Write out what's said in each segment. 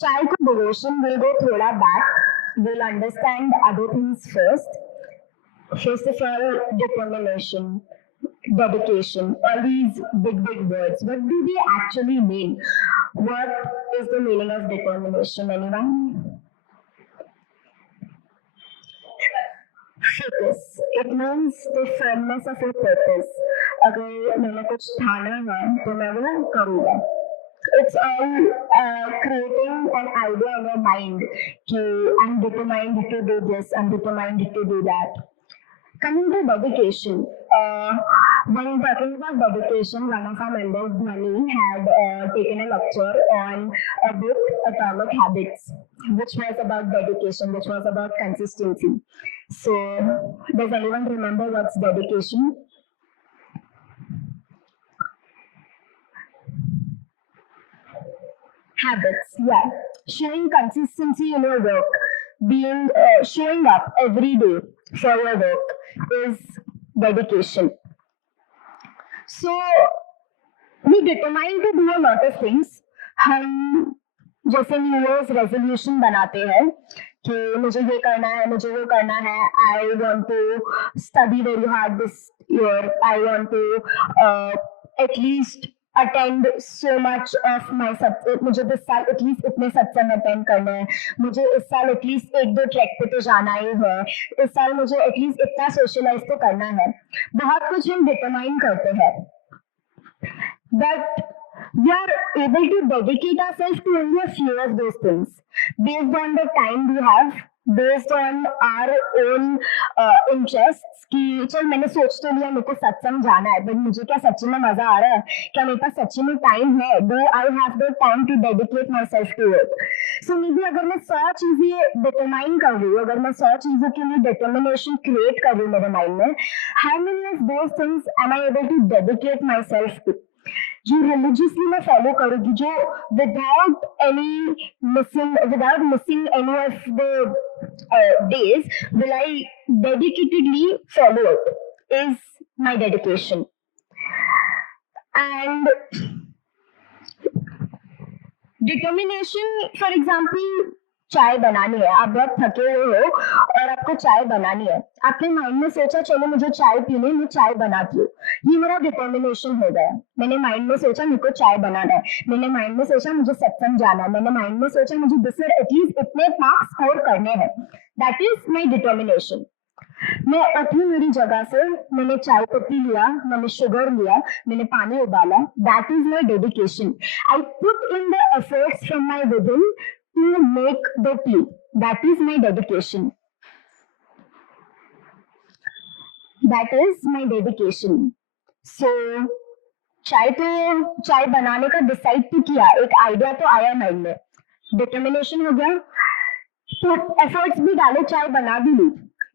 Chai ko devotion will go thoda back. We'll understand other things first. First of all, determination, dedication, all these big, big words. What do they actually mean? What is the meaning of determination, anyone? Focus. It means the firmness of your purpose. अगर मैंने कुछ ठाना है तो मैं वो करूँगा. It's all creating an idea in your mind. कि I'm determined to do this, I'm determined to do that. Coming to dedication, when talking about dedication, one of our members, Dhani, had taken a lecture on a book, Atomic Habits, which was about dedication, which was about consistency. So, does anyone remember what's dedication? Habits, yeah. Showing consistency in your work, being showing up every day for your work is dedication. So we determine to do a lot of things. हम जैसे new years resolution बनाते हैं कि मुझे ये करना है, मुझे वो करना है. I want to study very hard this year. I want to at least attend so much of my subject. मुझे दिस साल एटलीस्ट इतने सत्संग अटेंड करने हैं. मुझे इस साल एटलीस्ट एक दो ट्रैक पे तो जाना ही है. इस साल मुझे एटलीस्ट इतना सोशलाइज तो करना है. बहुत कुछ हम डिटरमाइन करते हैं. But we are able to dedicate ourselves to only a few of those things based on the time we have, based on our own interests. कि चल मैंने सोच तो लिया मेरे को सत्संग जाना है, बट मुझे क्या सच्ची में मजा आ रहा है? क्या मेरे पास सच्ची में टाइम है? Do I have the time to dedicate my self to it? So maybe अगर मैं 100 चीजें डिटरमाइन कर रही हूँ, अगर मैं 100 चीजों के लिए डिटर्मिनेशन क्रिएट कर रही हूँ मेरे माइंड में, how many of those things am I able to dedicate my self to? जो रिलीजियसली मैं फॉलो करूंगी, जो without missing any of the days will I dedicatedly follow it, is my dedication. And determination, for example, चाय बनानी है. आप बहुत थके हुए हो और आपको चाय बनानी है. आपने माइंड में सोचा चलो मुझे चाय पीनी, मैं चाय बनाती हूँ. ये मेरा डिटर्मिनेशन हो गया. मैंने माइंड में सोचा मेरे को चाय बनाना है. मैंने माइंड में सोचा मुझे सत्संग जाना है. मैंने माइंड में सोचा मुझे दिस ईयर एटलीस्ट इतने मार्क्स स्कोर करने हैं. That is my determination. मैं उठी मेरी जगह से, मैंने चाय पत्ती लिया, मैंने शुगर लिया, मैंने पानी उबाला. That is my dedication. I put in the efforts from my within to make the tea. That is my dedication. That is my dedication. So चाय बनाने का डिसाइड तो किया, एक आइडिया तो आया माइंड में, डिटर्मिनेशन हो गया, तो एफर्ट्स भी डाले, चाय बना भी ली,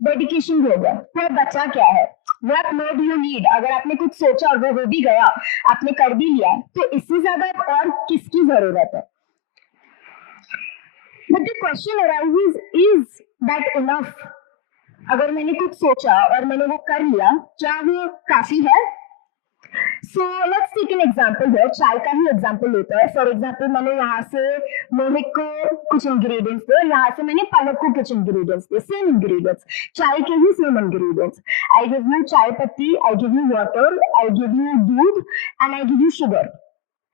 डेडिकेशन भी हो गया. तो बचा क्या है? What more do you need? अगर आपने कुछ सोचा और वो हो भी गया, आपने कर भी लिया, तो इससे ज्यादा और किसकी जरूरत है? But the question arises, is that enough? अगर मैंने कुछ सोचा और मैंने वो कर लिया, क्या वो काफी है? So let's take an example here. चाय का ही एग्जाम्पल लेते हैं. फॉर एग्जाम्पल, मैंने यहाँ से मोहित को कुछ इंग्रेडिएंट्स दिए, यहाँ से मैंने पलक को कुछ इंग्रेडिएंट्स दिए. सेम इंग्रेडिएंट्स, चाय के ही same ingredients. I give you chai patti, I give you water, I give you doodh and I give you sugar.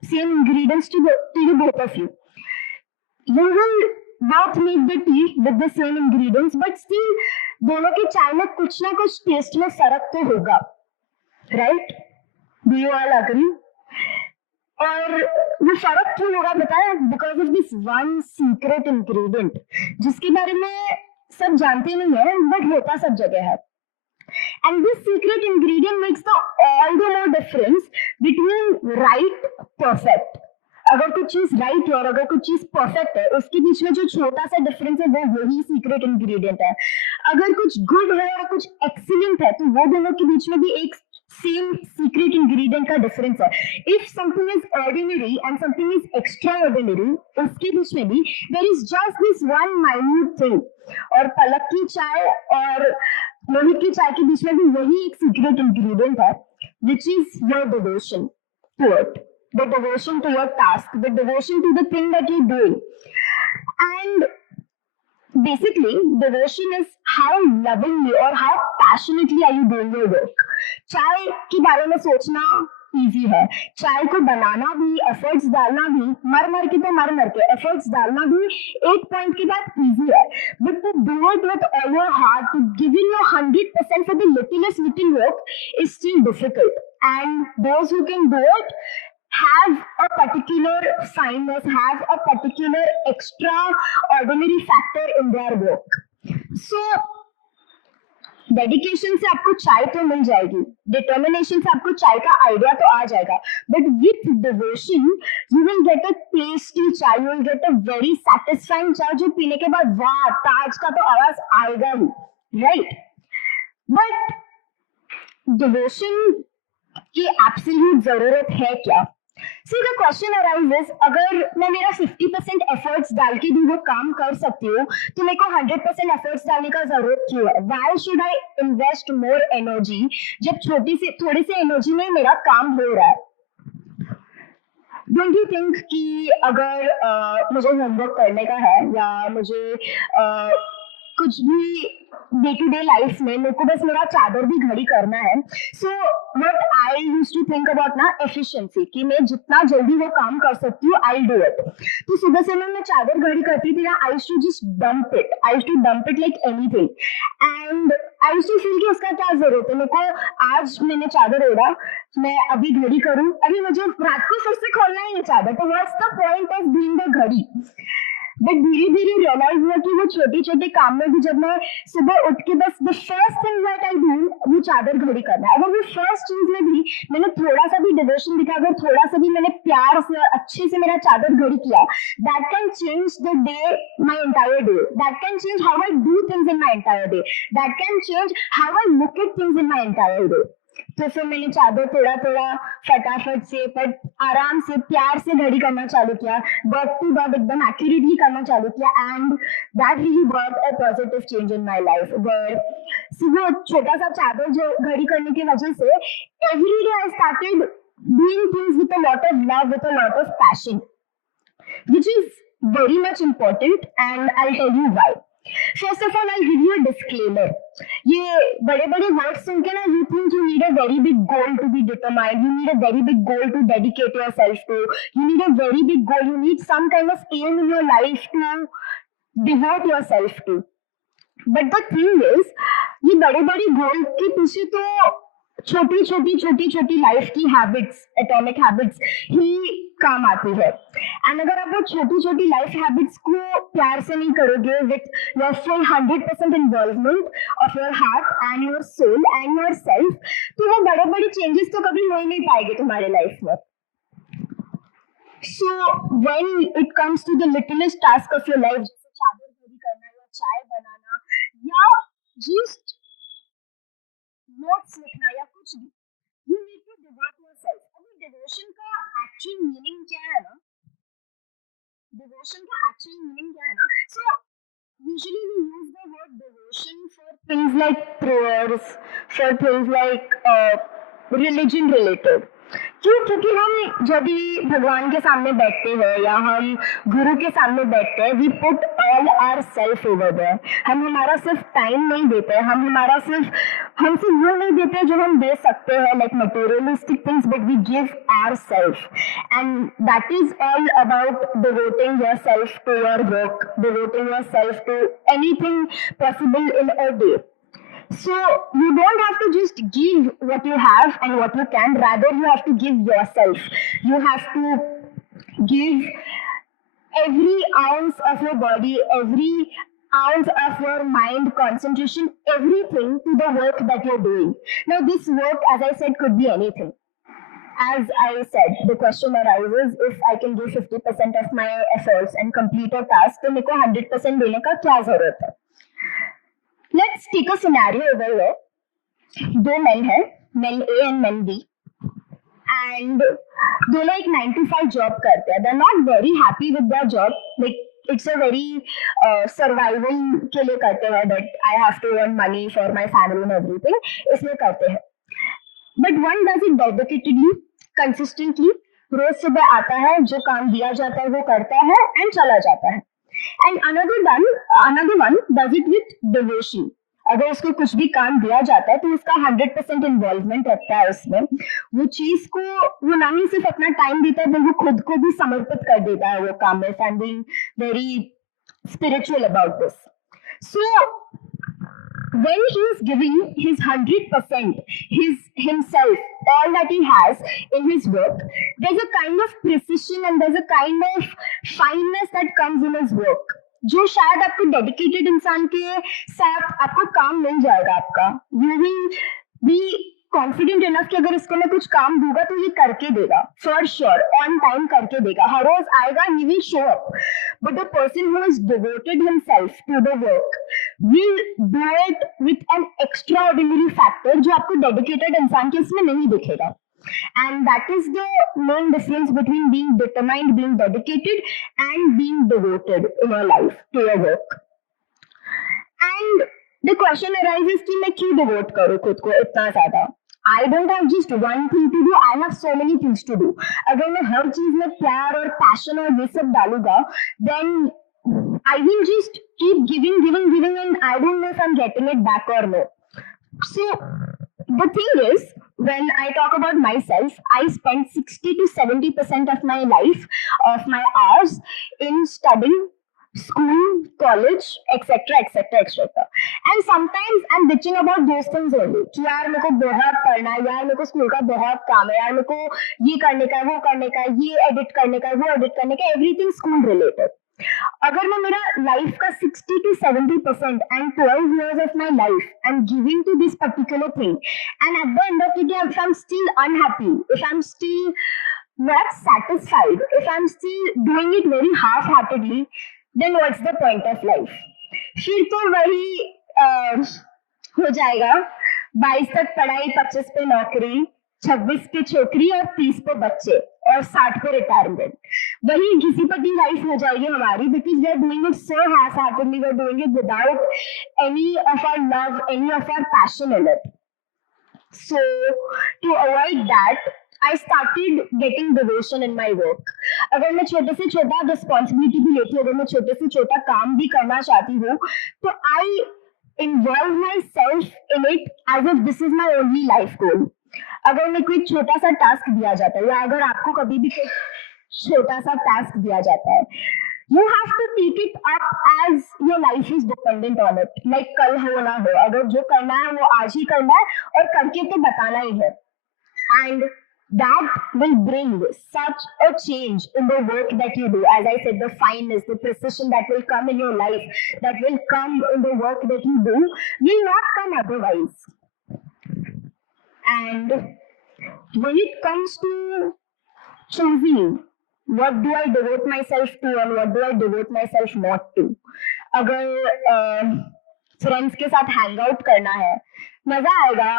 Same ingredients to you both of you. You will both make the tea with the same ingredients, but still दोनों के चाय में कुछ ना कुछ टेस्ट में फर्क तो होगा, right? Do you all agree? और वो फर्क क्यों होगा बताया? Because of this one secret ingredient जिसके बारे में सब जानते नहीं है, बट होता सब जगह है. And this secret ingredient makes all the more difference between right, perfect. अगर कुछ चीज राइट है और अगर कुछ चीज परफेक्ट है, उसके बीच में जो छोटा सा डिफरेंस है वो वही सीक्रेट इंग्रेडिएंट है. अगर कुछ गुड है और कुछ एक्सीलेंट है, तो वो दोनों के बीच में भी एक सेम सीक्रेट इंग्रेडिएंट का डिफरेंस है. If something is ordinary and something is extraordinary, उसके बीच में भी there is just this one minute thing. और पलक की चाय और मोहित की चाय के बीच में भी वही एक सीक्रेट इंग्रेडिएंट है, which is your devotion to it, the devotion to your task, the devotion to the thing that you're doing. And basically, devotion is how lovingly or how passionately are you doing your work. चाय के बारे में सोचना इजी है, चाय को बनाना भी, एफर्ट्स डालना भी, मर मर के एफर्ट्स डालना भी एक पॉइंट के बाद इजी है, but to do it with all your heart, to give in your 100% for the littlest little work is still difficult. And those who can do it have a particular fineness, have a particular extraordinary factor in their work. So dedication से आपको चाय तो मिल जाएगी, डिटर्मिनेशन से आपको चाय का आइडिया तो आ जाएगा, but with devotion you will get a tasty chai, you will get a very satisfying chai जो पीने के बाद वाह ताज का तो आवाज आएगा ही, राइट. बट डिवोशन की एब्सोल्यूट जरूरत है क्या? See the question arises, अगर मैं मेरा 50% एफर्ट्स डाल के भी वो काम कर सकती हूँ तो मेरे को 100% एफर्ट्स डालने का जरूरत क्यों है? Why should I invest more energy जब थोड़ी सी एनर्जी में मेरा काम हो रहा है? डोंट यू थिंक कि अगर मुझे होमवर्क करने का है या मुझे कुछ भी डे टू डे लाइफ में मेरे को बस मेरा चादर भी घड़ी करना है, so what I used to think about ना एफिशिएंसी, कि मैं जितना जल्दी वो काम कर सकती हूँ आई डू इट. तो सुबह से मैं चादर घड़ी करती थी ना, I used to just dump it like anything, and I used to feel कि उसका क्या जरूरत है, मेरे को आज मैंने चादर ओढ़ा, मैं अभी घड़ी करूँ, अभी मुझे रात को फिर से खोलना है ये चादर, तो what's the point of doing the घड़ी? बट धीरे धीरे रियलाइज हुआ कि वो छोटे छोटे काम में भी जब मैं सुबह उठ के बस the first thing that I do वो चादर घड़ी करना है, अगर वो फर्स्ट चीज में भी मैंने थोड़ा सा भी डिवोशन दिखा, अगर थोड़ा सा भी मैंने प्यार से और अच्छे से मेरा चादर घड़ी किया, that can change the day, my entire day, that can change how I do things in my entire day, that can change how I look at things in my entire day. तो फिर मैंने चादर थोड़ा थोड़ा फटाफट से पर आराम से प्यार से घड़ी करना चालू किया, डॉट टू डॉट एकदम एक्यूरेटली करना चालू किया, and that really brought a positive change in my life. वो छोटा सा चादर जो घड़ी करने की वजह से every day I started doing things with a lot of love, with a lot of passion, which is very much important, and I'll tell you why. First of all, I'll give you a disclaimer. ये बड़े बड़े वर्ड्स सुन के ना you think you need a very big goal to be determined, you need a very big goal to dedicate yourself to, you need a very big goal, you need some kind of aim in your life to devote yourself to. But the thing is, ये बड़े बड़े गोल के पीछे तो छोटी छोटी लाइफ की habits, atomic habits ही काम आती है. एंड अगर आप वो छोटी छोटी लाइफ हैबिट्स को प्यार से नहीं करोगे with your full 100% involvement of your heart and your soul and your self, तो वो बड़े बड़े चेंजेस तो कभी हो ही नहीं पाएंगे तुम्हारे लाइफ में. So when it comes to the littlest task of your life, जैसे चादर घड़ी करना या चाय बनाना या जस्ट नोट्स लिखना या कुछ भी, you need to devote yourself. अभी डिवोशन का एक्चुअल मीनिंग क्या है ना, so usually we use the word devotion for things like prayers, for things like religion related. क्यों? क्योंकि हम जब भी भगवान के सामने बैठते हैं या हम गुरु के सामने बैठते हैं, we put all our self over there. हम हमारा सिर्फ टाइम नहीं देते, हम सिर्फ वो नहीं देते जो हम दे सकते हैं, like materialistic things, but we give our self, and that is all about devoting your self to your work, devoting your self to anything possible in a day. So you don't have to just give what you have and what you can, rather you have to give yourself. You have to give every ounce of your body, every ounce of your mind, concentration, everything to the work that you're doing. Now this work, as I said, could be anything. As I said, the question arises, if I can give 50% of my efforts and complete a task, तो मेरे को 100% देने का क्या जरूरत है? Let's take a scenario over here. दो men हैं, men A and men B, and दोनों एक 9 to 5 जॉब करते हैं. They're not very happy with their job. Like it's a very survival के लिए करते हैं, that I have to earn money for my family and everything. इसलिए करते हैं. But one does it dedicatedly, consistently. रोज सुबह आता है, जो काम दिया जाता है वो करता है and चला जाता है. And another one does it with devotion. अगर उसको कुछ भी काम दिया जाता है तो उसका 100% इन्वॉल्वमेंट रहता है उसमें. वो चीज को वो ना ही सिर्फ अपना टाइम देता है, वो खुद को भी समर्पित कर देता है वो काम में. I am being very spiritual about this. So when he is giving his 100%, himself, all that he has in his work, there's a kind of precision and there's a kind of fineness that comes in his work. जो शायद आपको डेडिकेटेड इंसान के साथ आपको काम मिल जाएगा आपका. You will be confident enough कि अगर इसको मैं कुछ काम दूंगा तो ये करके देगा, फॉर श्योर ऑन टाइम करके देगा. हर रोज आएगा, he will show up. But the person who is devoted himself to the work will do it with an extraordinary factor जो आपको डेडिकेटेड इंसान के इसमें नहीं दिखेगा. And that is the main difference between being determined, being dedicated, and being devoted in your life to your work. And the question arises कि मैं क्यों devote करूँ खुद को इतना ज़्यादा? I don't have just one thing to do. I have so many things to do. अगर मैं हर चीज में प्यार और passion और ये सब डालूंगा, then I will just keep giving, and I don't know if I'm getting it back or no. So the thing is, when I talk about myself, I spend 60 to 70% of my life, of my hours, in studying, school, college, etc., etc., etc. And sometimes I'm bitching about those things only. कि यार मेरे को बहुत पढ़ना है, यार मेरे को स्कूल का बहुत काम है, यार मेरे को ये करने का, वो करने का, ये एडिट करने का, वो एडिट करने का, everything school related. अगर मैं मेरा लाइफ का 60 to 70% and 12 years of my life I'm giving to this particular thing, and at the end of the day if I'm still unhappy, if I'm still not satisfied, if I'm still doing it very half-heartedly, then what's the point of life? फिर तो वही हो जाएगा 22 तक पढ़ाई, 25 पे नौकरी, 26 पे छोकरी और 30 पे बच्चे और 60 पे रिटायरमेंट. वही घिसी पटी लाइफ हो जाएगी हमारी, because we are doing it so half-heartedly, we are doing it without any of our love, any of our passion in it. So to avoid that, I started getting devotion in my work. अगर मैं छोटे से छोटा रिस्पॉन्सिबिलिटी भी लेती हूँ, अगर मैं छोटे से छोटा काम भी करना चाहती हूँ, तो I involve myself in it as if this is my only life goal. अगर मेरे को एक छोटा सा टास्क दिया जाता है, या अगर आपको कभी भी कोई छोटा सा टास्क दिया जाता है, you have to take it up as your life is dependent on it. Like कल हो ना हो, अगर जो करना है वो आज ही करना है और करके तो बताना ही है. And that will bring such a change in the work that you do. As I said, the fineness, the precision that will come in your life, that will come in the work that you do, will not come otherwise. And when it comes to choosing what do I devote myself to and what do I devote myself not to, अगर फ्रेंड्स के साथ hang out करना है, मजा आएगा.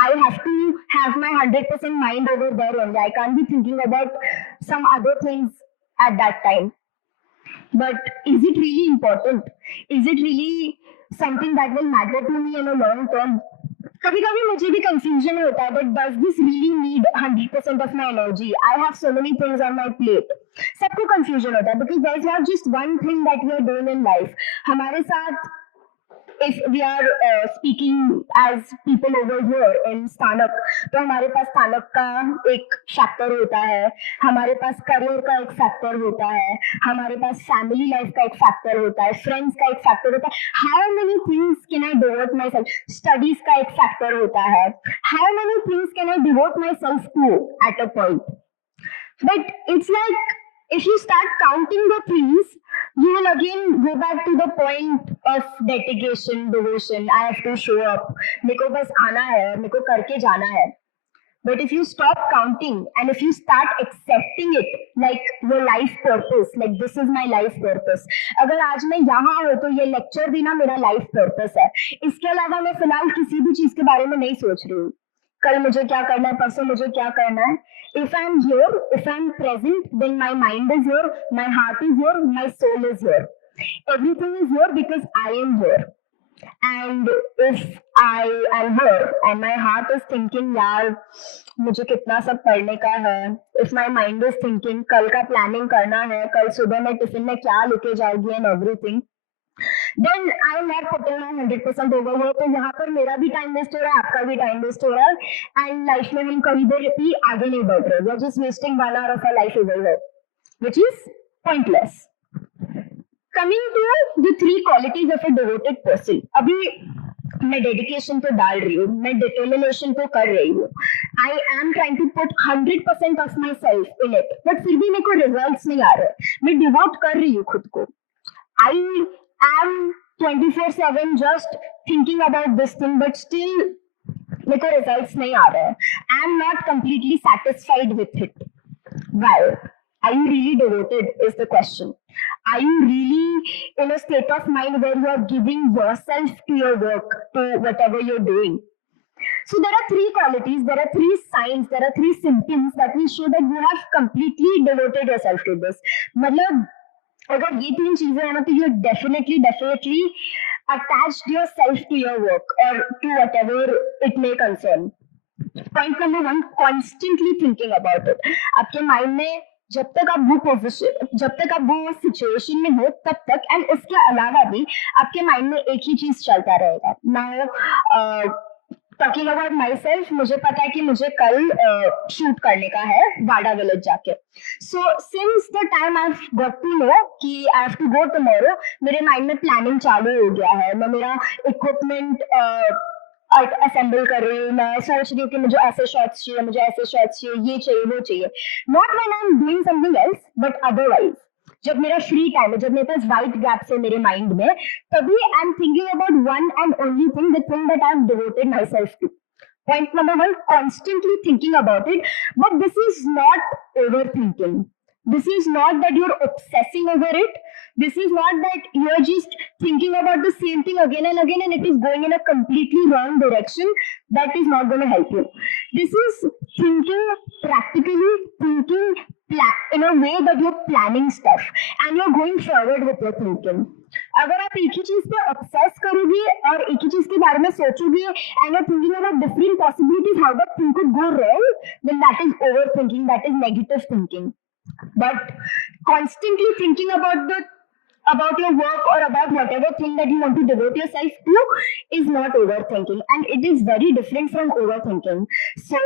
I have to have my 100% mind over there only. I can't be thinking about some other things at that time. But is it really important? Is it really something that will matter to me in a long term? कभी कभी मुझे भी confusion होता है, but does this really need 100% of my energy? I have so many things on my plate. सबको confusion होता है, because there is not just one thing that we are doing in life. हमारे साथ if we are speaking as people over here in स्थानक, तो हमारे पास स्थानक का एक फैक्टर होता है, हमारे पास करियर का एक फैक्टर होता है, हमारे पास फैमिली लाइफ का एक फैक्टर होता है, फ्रेंड्स का एक फैक्टर होता है. How many things can I devote my self? Studies का एक फैक्टर होता है. How many things can I devote my self to at a point? But it's like if you start counting the things, you will again go back to the point of dedication, devotion. I have to show up. मेरे को बस आना है और मेरे को करके जाना है. But if you stop counting and if you start accepting it like your life purpose, like this is my life purpose. अगर आज मैं यहाँ हूँ तो ये लेक्चर देना मेरा लाइफ पर्पस है. इसके अलावा मैं फिलहाल किसी भी चीज के बारे में नहीं सोच रही हूँ. कल मुझे क्या करना है, परसों मुझे क्या करना है. If I'm here, if I'm present, then my mind is here, my heart is here, my soul is here. Everything is here because I am here. And if I am her and my heart is thinking यार मुझे कितना सब पढ़ने का है, if my mind is thinking कल का planning करना है, कल सुबह मैं टिफिन में क्या लेके जाऊंगी and everything, then I am not putting my 100% over here. तो यहाँ पर मेरा भी टाइम वेस्ट हो रहा है, आपका भी टाइम वेस्ट हो रहा है, एंड लाइफ में हम कभी भी आगे नहीं बढ़ रहे. We are just wasting 1 hour of our life over here, which is pointless. Coming to the 3 qualities of a devoted person. अभी मैं डेडिकेशन तो डाल रही हूँ, मैं डिटर्मिनेशन तो कर रही हूँ, I am trying to put 100% of my self in it, but फिर भी मेरे को रिजल्ट नहीं आ रहे. मैं डिवोट कर रही हूँ खुद को. I am 24/7 just thinking about this thing, but still मेरे को रिजल्ट नहीं आ रहे. I am not completely satisfied with it. Why? Are you really devoted is the question. Are you really in a state of mind where you are giving yourself to your work, to whatever you're doing? So there are 3 qualities, there are 3 signs, there are 3 symptoms that will show that you have completely devoted yourself to this. मतलब अगर ये 3 चीजें हैं ना तो you definitely attached yourself to your work or to whatever it may concern. Point number 1, constantly thinking about it. आपके माइंड में जब तक आप वो पोजीशन, जब तक आप वो सिचुएशन में हो तब तक, एंड उसके अलावा भी आपके माइंड में एक ही चीज चलता रहेगा. Now talking about my self, मुझे पता है कि मुझे कल शूट करने का है वाडा विलेज जाके. So since the time I got to know कि I have to go tomorrow, मेरे माइंड में प्लानिंग चालू हो गया है. मैं मेरा इक्विपमेंट असेंबल कर रही हूँ, मैं सोच रही हूँ कि मुझे ऐसे शॉट्स चाहिए, मुझे ऐसे शॉट्स चाहिए, ये चाहिए, वो चाहिए. Not when I am doing something else, but otherwise जब मेरा फ्री टाइम है, जब मेरे पास वाइट गैप्स है मेरे माइंड में, तभी I am thinking about one and only thing, the thing that I have devoted my self to. Point number 1, constantly thinking about it. But this is not overthinking. This is not that you're obsessing over it. This is not that you're just thinking about the same thing again and again and it is going in a completely wrong direction. That is not going to help you. This is thinking practically, thinking in a way that you're planning stuff and you're going forward with your thinking. अगर आप एक ही चीज पे ऑब्सेस करोगे और एक ही चीज के बारे में सोचोगे and you thinking about different possibilities how that thing could go wrong, then that is overthinking, that is negative thinking. But constantly thinking about your work or about whatever thing that you want to devote yourself to is not overthinking, and it is very different from overthinking. So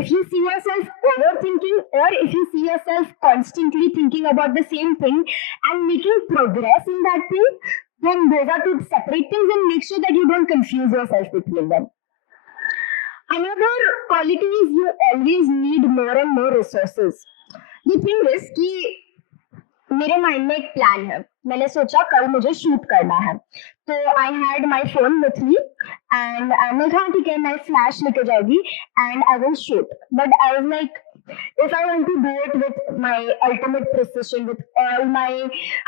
if you see yourself overthinking or if you see yourself constantly thinking about the same thing and making progress in that thing, then those are 2 separate things, and make sure that you don't confuse yourself between them. Another quality is you always need more and more resources. The thing is कि मेरे mind में एक प्लान है, मैंने सोचा कल मुझे शूट करना है, तो I had my phone with me and मैं कहा ठीक है मैं फ्लैश लेके जाऊंगी and I will shoot. But I was like if I want to do it with my ultimate precision, with all my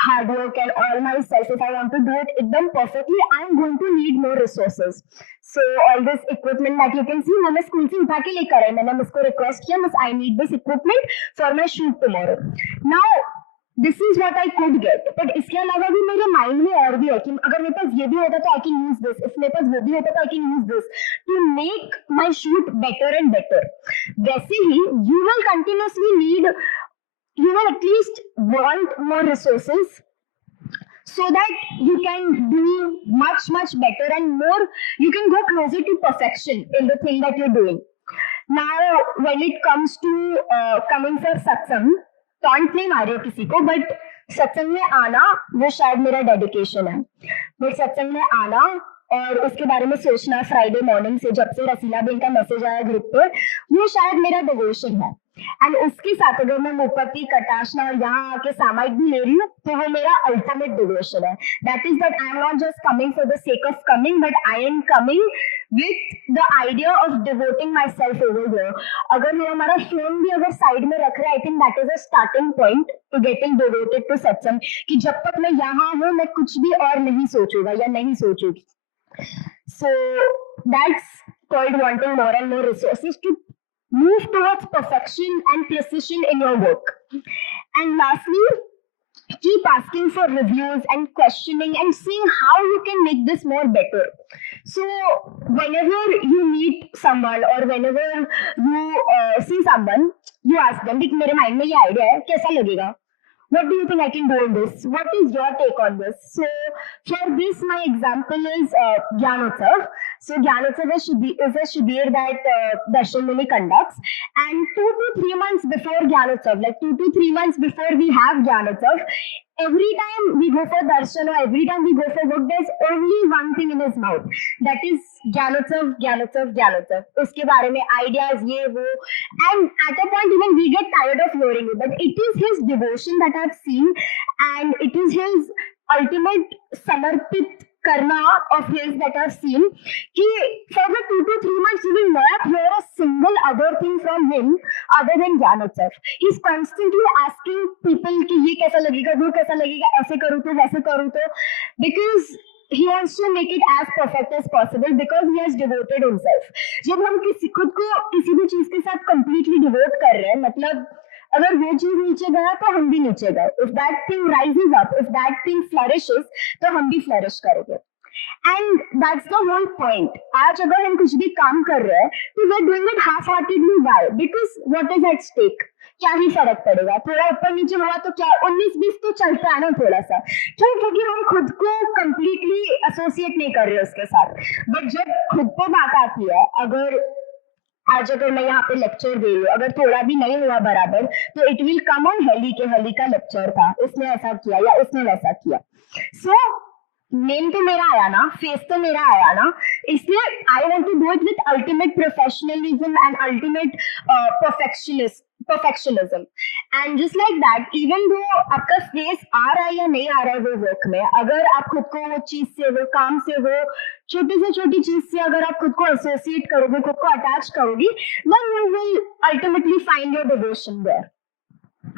hard work and all myself, if I want to do it एकदम perfectly, I'm going to need more resources. So all this equipment that you can see, मैंने स्कूल से उठा के लेकर आई, मैंने मुझको रिक्वेस्ट किया, miss I need this equipment for my shoot tomorrow. Now this is what I could get, but इसके अलावा भी मेरे माइंड में और भी है कि अगर मेरे पास ये भी होता तो I can use this, if मेरे पास वो भी होता तो I can use this to make my shoot better and better. वैसे ही you will continuously need, you will at least want more resources so that you can do much better and more, you can go closer to perfection in the thing that you're doing. Now when it comes to coming for satsang, taunt नहीं मारे किसी को, बट सत्संग में आना वो शायद मेरा डेडिकेशन है. बट सत्संग में आना और उसके बारे में सोचना फ्राइडे मॉर्निंग से, जब से रसीला बेन का मैसेज आया ग्रुप पर, वो शायद मेरा डिवोशन है. एंड उसके साथ अगर मैं मुपत्ति कटाशना और यहाँ आके सामायिक भी ले रही हूँ तो वो मेरा अल्टीमेट डिवोशन है. That is that I am not just coming for the sake of coming, but I am coming with the idea of devoting myself over here. अगर मैं हमारा फोन भी अगर साइड में रख रहा है, I think that is a starting point to getting devoted to satsang, कि जब तक मैं यहाँ हूँ मैं कुछ भी और नहीं सोचूंगा या नहीं सोचूंगी. So that's called wanting more and more resources to move towards perfection and precision in your work. And lastly, keep asking for reviews and questioning and seeing how you can make this more better. So whenever you meet someone or whenever you see someone, you ask them, "देख मेरे mind में ये आइडिया है, कैसा लगेगा? What do you think I can do in this? What is your take on this?" So for this, my example is Gyanotsav. So Gyanotsav is a shibir that Darshan Muni conducts, and 2 to 3 months before Gyanotsav, like 2 to 3 months before we have Gyanotsav, every time we go for darshan or every time we go for work, there's only one thing in his mouth, that is Gyanotsav, Gyanotsav, Gyanotsav. Uske bare mein ideas, ye wo, and at a point even we get tired of hearing it. But it is his devotion that I've seen, and it is his ultimate samarpit karma of his that I've seen. Ki for the 2 to 3 months you will not hear a single other thing from him other than Gyanotsav. He's constantly asking people कि ये कैसा लगेगा, वो कैसा लगेगा, ऐसे करूँ तो वैसे करूँ तो, because he wants to make it as perfect as possible because he has devoted himself. जब हम किसी खुद को किसी भी चीज के साथ completely devote कर रहे हैं, मतलब अगर वो चीज नीचे गया तो हम भी नीचे गए. If that thing rises up, if that thing flourishes, तो हम भी flourish करेंगे. And that's the whole point. आज अगर हम कुछ भी काम कर रहे हैं तो we're doing it half-heartedly. Why? Because what is at stake? क्या ही फर्क पड़ेगा, थोड़ा ऊपर नीचे हुआ तो क्या, 19-20 तो चलता है ना थोड़ा सा, क्यों? क्योंकि हम खुद को completely एसोसिएट नहीं कर रहे उसके साथ. बट जब खुद पे बात आती है, अगर आज अगर मैं यहाँ पे लेक्चर दे रही हूँ, अगर थोड़ा भी नहीं हुआ बराबर, तो इट विल कम ऑन हेली के हेली का लेक्चर था, उसने ऐसा किया या उसने वैसा किया. सो नेम तो मेरा आया ना, फेस तो मेरा आया ना, इसलिए I want to do it with ultimate professionalism and ultimate perfectionism. And just like that, even though आपका फेस आ रहा है या नहीं आ रहा है वो वर्क में, अगर आप खुद को वो चीज से, वो काम से, वो छोटी से छोटी चीज से अगर आप खुद को एसोसिएट करोगे, खुद को अटैच करोगे, then you will ultimately find your devotion there.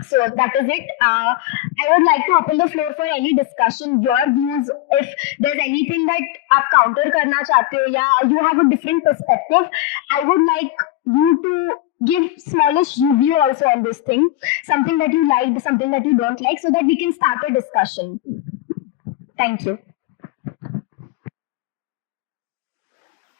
So that is it. I would like to open the floor for any discussion, your views. If there's anything that आप counter करना चाहते हो या you have a different perspective, I would like you to give smallish review also on this thing. Something that you liked, something that you don't like, so that we can start a discussion. Thank you.